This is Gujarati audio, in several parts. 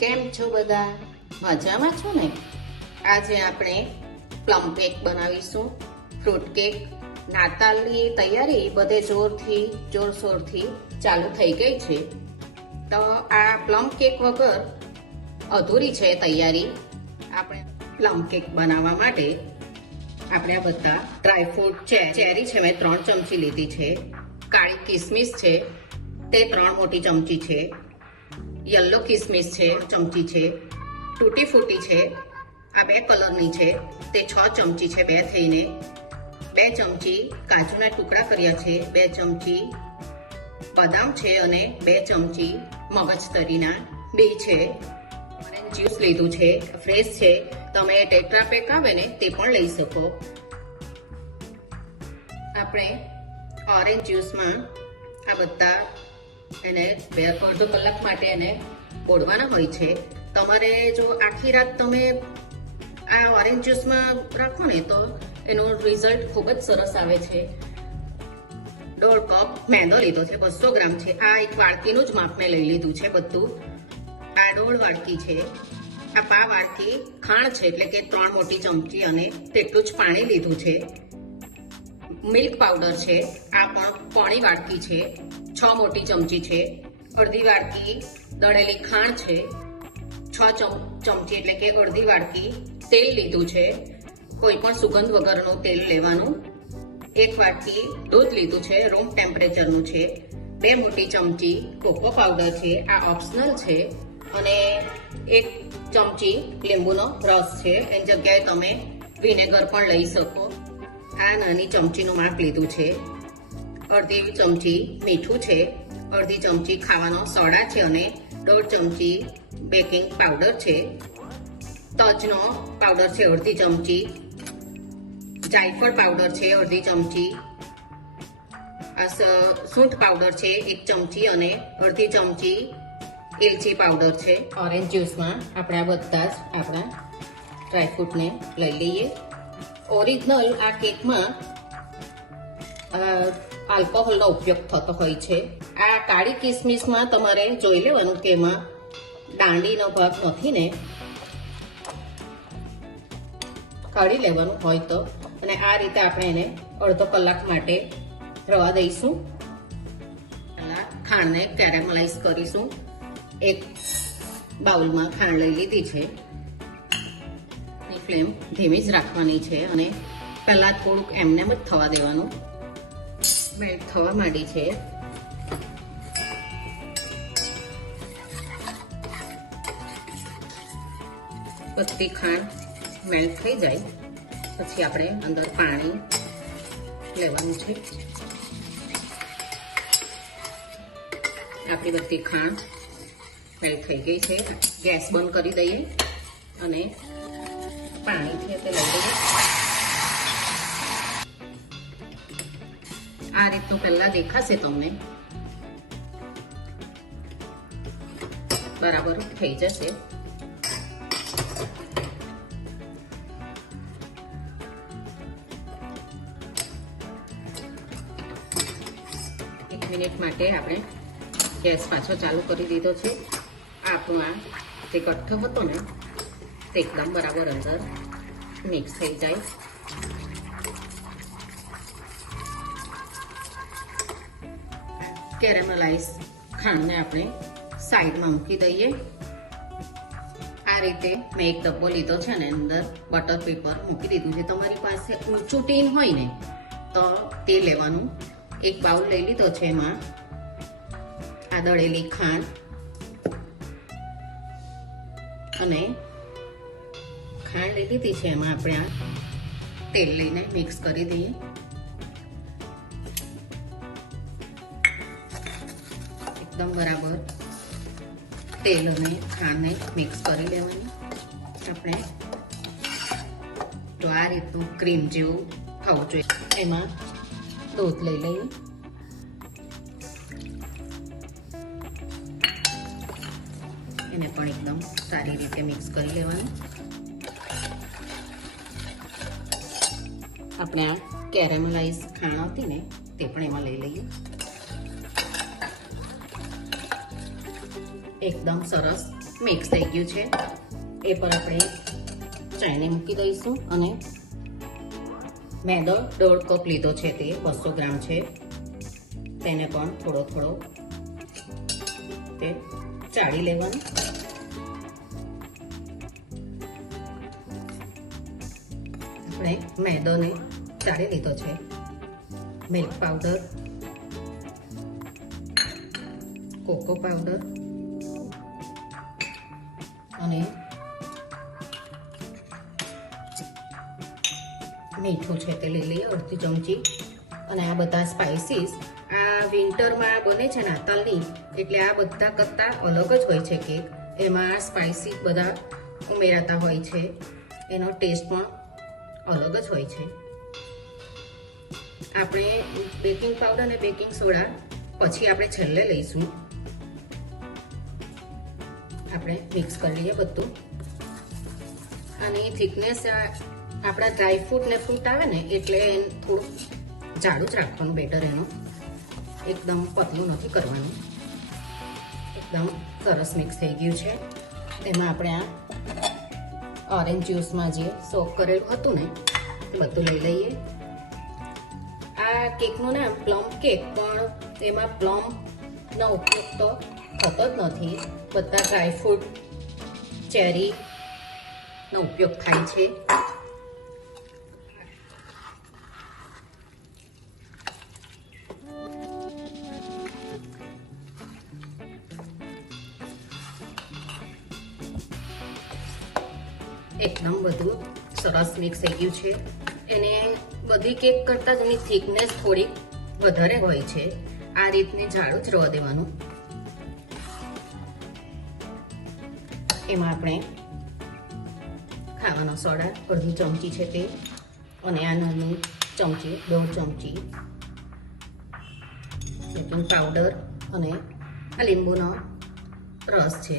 કેમ છો બધા? મજામાં છો ને? આજે આપણે પ્લમ કેક બનાવીશું, ફ્રૂટ કેક. નાતાલની તૈયારી બધે જોરશોરથી ચાલુ થઈ ગઈ છે. તો આ પ્લમ કેક વગર અધૂરી છે તૈયારી. આપણે પ્લમ કેક બનાવવા માટે આપણે આ બધા ડ્રાયફ્રૂટ છે. ચેરી છે, મેં 3 ચમચી લીધી છે. કાળી કિસમિસ છે, તે 3 મોટી ચમચી છે. યલો કિસમિસ છે, ચમચી છે. તૂટી ફૂટી છે, આ 2 કલરની છે, તે 6 ચમચી છે, 2 થઈને. 2 ચમચી કાજુના ટુકડા કર્યા છે, 2 ચમચી બદામ છે અને 2 ચમચી મગજતરીના બી છે. ઓરેન્જ જ્યુસ લીધું છે, ફ્રેશ છે. તમે ટેટ્રા પેક આવે ને તે પણ લઈ શકો. આપણે ઓરેન્જ જ્યુસમાં આ બધા એને 2 કલાક માટે એને બોળવાના હોય છે. તમારે જો આખી રાત તમે આ ઓરેન્જ જ્યુસમાં રાખો ને તો એનો રિઝલ્ટ ખૂબ જ સરસ આવે છે. 1.5 કપ મેંદો લીધો છે, 200 ગ્રામ છે. આ એક વાડકીનું જ માપ મેં લઈ લીધું છે બધું. આ 1.5 વાડકી છે. આ 5 વાડકી ખાંડ છે, એટલે કે 3 મોટી ચમચી અને તેટલું જ પાણી લીધું છે. મિલ્ક પાવડર છે, આ પણ 1.5 વાડકી છે, 6 મોટી ચમચી છે. 1/2 વાડકી દળેલી ખાંડ છે, 6 ચમચી એટલે કે 1/2 વાડકી તેલ લીધું છે. કોઈ પણ સુગંધ વગરનું તેલ લેવાનું. 1 વાડકી દૂધ લીધું છે, રૂમ ટેમ્પરેચરનું છે. 2 મોટી ચમચી કોકો પાવડર છે, આ ઓપ્શનલ છે. અને 1 ચમચી લીંબુનો રસ છે, એની જગ્યાએ તમે વિનેગર પણ લઈ શકો. આ નાની ચમચીનું માપ લીધું છે. 1/2 ચમચી મીઠું છે, 1/2 ચમચી ખાવાનો સોડા છે અને 1.5 ચમચી બેકિંગ પાવડર છે. તજનો પાવડર છે 1/2 ચમચી. જાયફળ પાવડર છે 1/2 ચમચી. સૂંઠ પાવડર છે 1 ચમચી અને 1/2 ચમચી એલચી પાવડર છે. ઓરેન્જ જ્યુસમાં આપણે આ બધા જ આપણા ડ્રાયફ્રૂટને લઈ લઈએ. ઓરિજિનલ આ કેકમાં આલ્કોહોલનો ઉપયોગ થતો હોય છે. આ કાળી કિસમિસમાં તમારે જોઈ લેવાનું કે એમાં દાંડીનો ભાગ નથી ને, કાઢી લેવાનું હોય તો. અને આ રીતે આપણે એને અડધો કલાક માટે રવા દઈશું. પહેલા ખાંડને કેરેમલાઇઝ કરીશું. એક બાઉલમાં ખાંડ લઈ લીધી છે. ફ્લેમ ધીમી જ રાખવાની છે અને પહેલા થોડુંક એમને જ થવા દેવાનું. મેલ્ટ થવા માંડી છે. બધી ખાંડ મેલ્ટ થઈ જાય પછી આપણે અંદર પાણી લેવાનું છે. આપણી બધી ખાંડ મેલ્ટ થઈ ગઈ છે. ગેસ બંધ કરી દઈએ અને પાણી છે તે લઈ લઈએ. આ રીતનું પહેલા દેખાશે તમને, બરાબર થઈ જશે. એક મિનિટ માટે આપણે ગેસ પાછો ચાલુ કરી દીધો છે. આપણું આ જે કઠ્ઠો હતો ને તે એકદમ બરાબર અંદર મિક્સ થઈ જાય. કેરેમલાઇઝ ખાંડને આપણે સાઈડમાં મૂકી દઈએ. આ રીતે મેં એક ડબ્બો લીધો છે ને અંદર બટર પેપર મૂકી દીધું છે. તમારી પાસે ઊંચું ટીન હોય ને તો તે લેવાનું. એક બાઉલ લઈ લીધો છે, એમાં આ દળેલી ખાંડ અને ખાંડ લઈ લીધી છે, એમાં આપણે આ તેલ લઈને મિક્સ કરી દઈએ. એકદમ બરાબર તેલ અને ખાંડને મિક્સ કરી લેવાની. આપણે તો આ રીતનું ક્રીમ જેવું થવું જોઈએ. એમાં દૂધ લઈ લઈએ. એને પણ એકદમ સારી રીતે મિક્સ કરી લેવાનું. આપણે આ કેરેમલાઇઝ ખાંડ હતી ને તે પણ એમાં લઈ લઈએ. એકદમ સરસ મિક્સ થઈ ગયું છે. એ પર આપણે ચાયને મૂકી દઈશું અને મેદો 1.5 કપ લીધો છે, તે 200 ગ્રામ છે. તેને પણ થોડો થોડો તે ચાળી લેવાનું. આપણે મેદોને ચાળી લીધો છે. મિલ્ક પાવડર, કોકો પાવડર અને મીઠું છે તે લઈ લઈએ, અડધી ચમચી. અને આ બધા સ્પાઇસીસ આ વિન્ટરમાં બને છે નાતાલની, એટલે આ બધા કરતાં અલગ જ હોય છે કેક. એમાં સ્પાઇસી બધા ઉમેરાતા હોય છે, એનો ટેસ્ટ પણ અલગ જ હોય છે. આપણે બેકિંગ પાવડર અને બેકિંગ સોડા પછી આપણે છેલ્લે લઈશું. આપણે મિક્સ કરી લઈએ બધું. અને થિકનેસ આપણા ડ્રાય ફ્રૂટ ને ફ્રૂટ આવે ને એટલે થોડું જાડું જ રાખવાનું બેટર એનું, એકદમ પતલું નથી કરવાનું. એકદમ સરસ મિક્સ થઈ ગયું છે. એમાં આપણે આ ઓરેન્જ જ્યુસમાં જે સોક કરેલું હતું ને એ બધું લઈ લઈએ. આ કેકનું નામ પ્લમ કેક, પણ એમાં પ્લમનો ઉપયોગ તો થતો જ નથી. બધા ડ્રાય ફ્રૂટ, ચેરીનો ઉપયોગ થાય છે. એકદમ બધું સરસ મિક્સ થઈ ગયું છે. એને બધી કેક કરતાં જ એની થિકનેસ થોડી વધારે હોય છે. આ રીતને જાડું જ રહેવા દેવાનું. એમાં આપણે ખાવાનો સોડા અડધી ચમચી છે તે, અને આ નાની ચમચી 1.5 ચમચી બેકિંગ પાવડર, અને આ લીંબુનો રસ છે.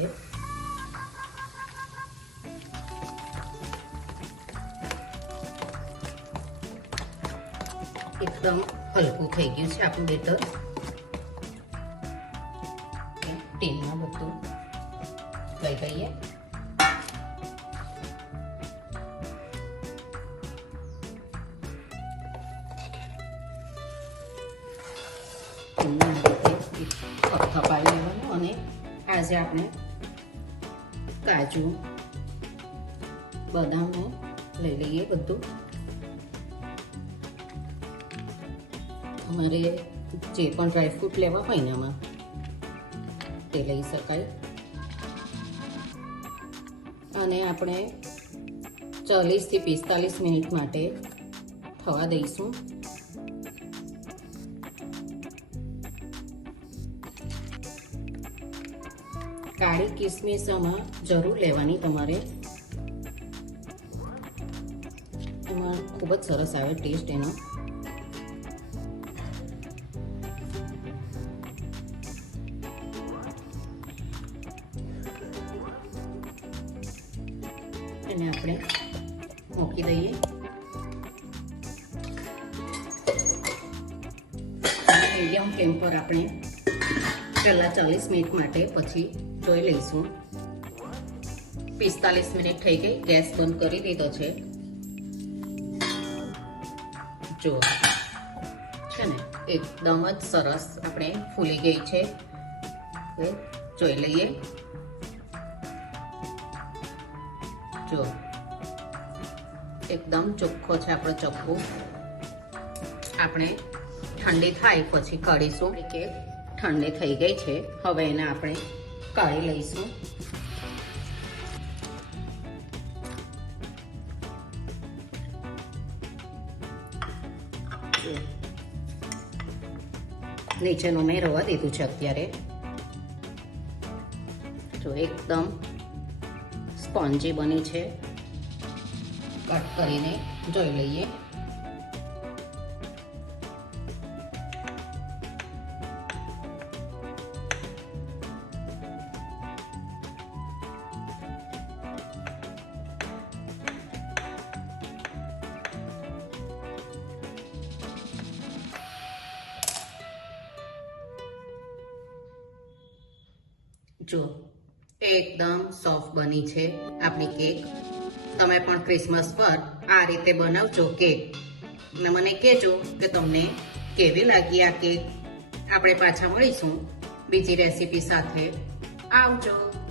એકદમ હલકું થઈ ગયું છે આપણું બેટર. ટીનમાં બધું લઈ લઈએ. થપાવી લેવાનું. અને આજે આપણે કાજુ, બદામને લઈ લઈએ બધું. અમારે જે પણ ડ્રાયફ્રૂટ લેવા હોય ને આમાં તે લઈ શકાય. અને આપણે 40 થી 45 મિનિટ માટે થવા દઈશું. કાળી કિસમિસ આમાં જરૂર લેવાની તમારે, એમાં ખૂબ જ સરસ આવે ટેસ્ટ એનો. એને આપણે મૂકી દઈએ. મીડિયમ ફ્લેમ પર આપણે પહેલા 40 મિનિટ માટે, પછી જોઈ લઈશું. 45 મિનિટ થઈ ગઈ. ગેસ બંધ કરી દીધો છે. જો છે ને એકદમ જ સરસ આપણે ફૂલી ગઈ છે. જોઈ લઈએ. જો એકદમ ચોખ્ખો છે આપણો ચક્કુ. આપણે ઠંડી થાય પછી કાઢીશું. કે ઠંડી થઈ ગઈ છે, હવે એને આપણે કાઢી લઈશું. નીચેનું મેં રવા દીધું છે અત્યારે. જો એકદમ સ્પોન્જી બની છે. કટ કરીને જોઈ લઈએ. જો એકદમ સોફ્ટ બની છે આપણી કેક. તમે પણ ક્રિસમસ પર આ રીતે બનાવજો કેક અને મને કહેજો કે તમને કેવી લાગી આ કેક. આપણે પાછા મળીશું બીજી રેસીપી સાથે. આવજો.